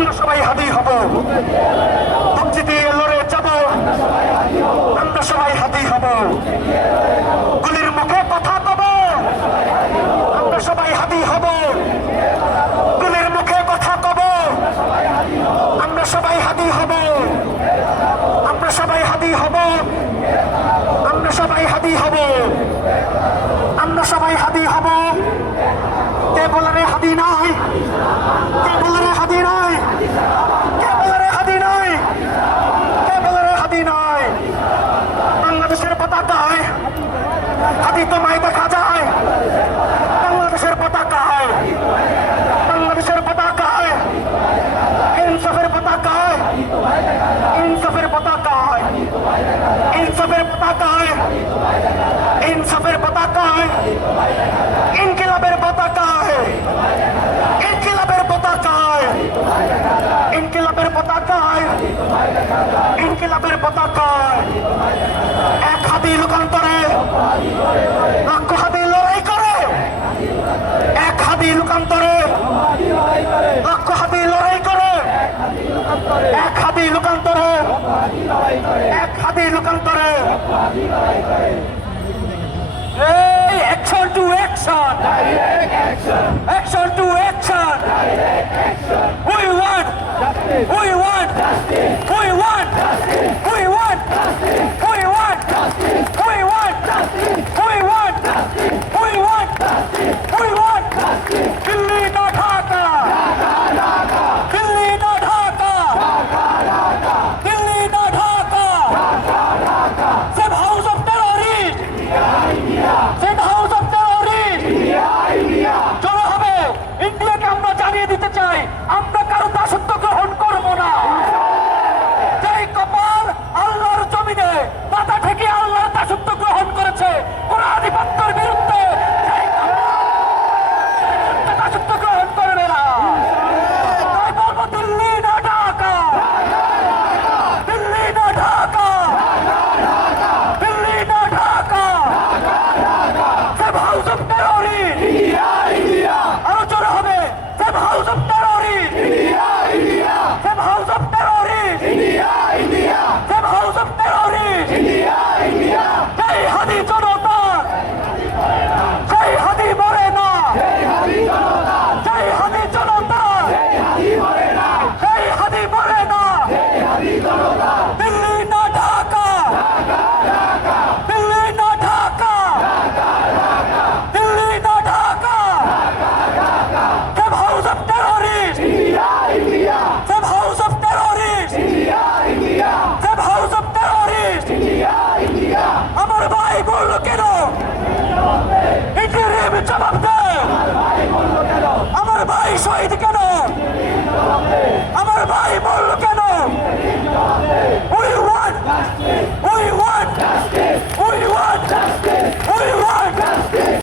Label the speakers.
Speaker 1: আমরা সবাই হাদি হব। লড়ে যাব আমরা সবাই হাদি হব। বাংলাদেশের পতাকায় হাদি তোমায় দেখা যায় বাংলাদেশের পতাকায় বাংলাদেশের পতাকা পতাকায় ইনসাফের পতাকায় ইনসাফের পতাকায় ইনসাফের পতাকায় ইনসাফের পতাকায় ইনকিলাবের পতাকায় ইনকিলাবের পতাকায় ইনকিলাবের পতাকায় ইনকিলাবের পতাকায় এক হাতি লোকান্তরে লক্ষ হাতি লড়াই করে। এক হাতি লোকান্তরে লক্ষ হাতি লড়াই করে। এক হাতি লোকান্তরে এক হাতি লোকান্তরে
Speaker 2: এই action to action action to action we want we want we want we want we want we want we want we want we want Delhi না ঢাকা দিল্লি না ঢাকা দিল্লি না Dhaka save house of terrorist set house of terrorist চলো হবে ইন্ডিয়াকে আমরা জানিয়ে দিতে চাই। আমরা Come house of terrorists! India, India! Come house of terrorists! India, India! Come house of terrorists! India, India! আমার ভাই বলল কেন ইন্টারিম জবাব দাও আমার ভাই শহীদ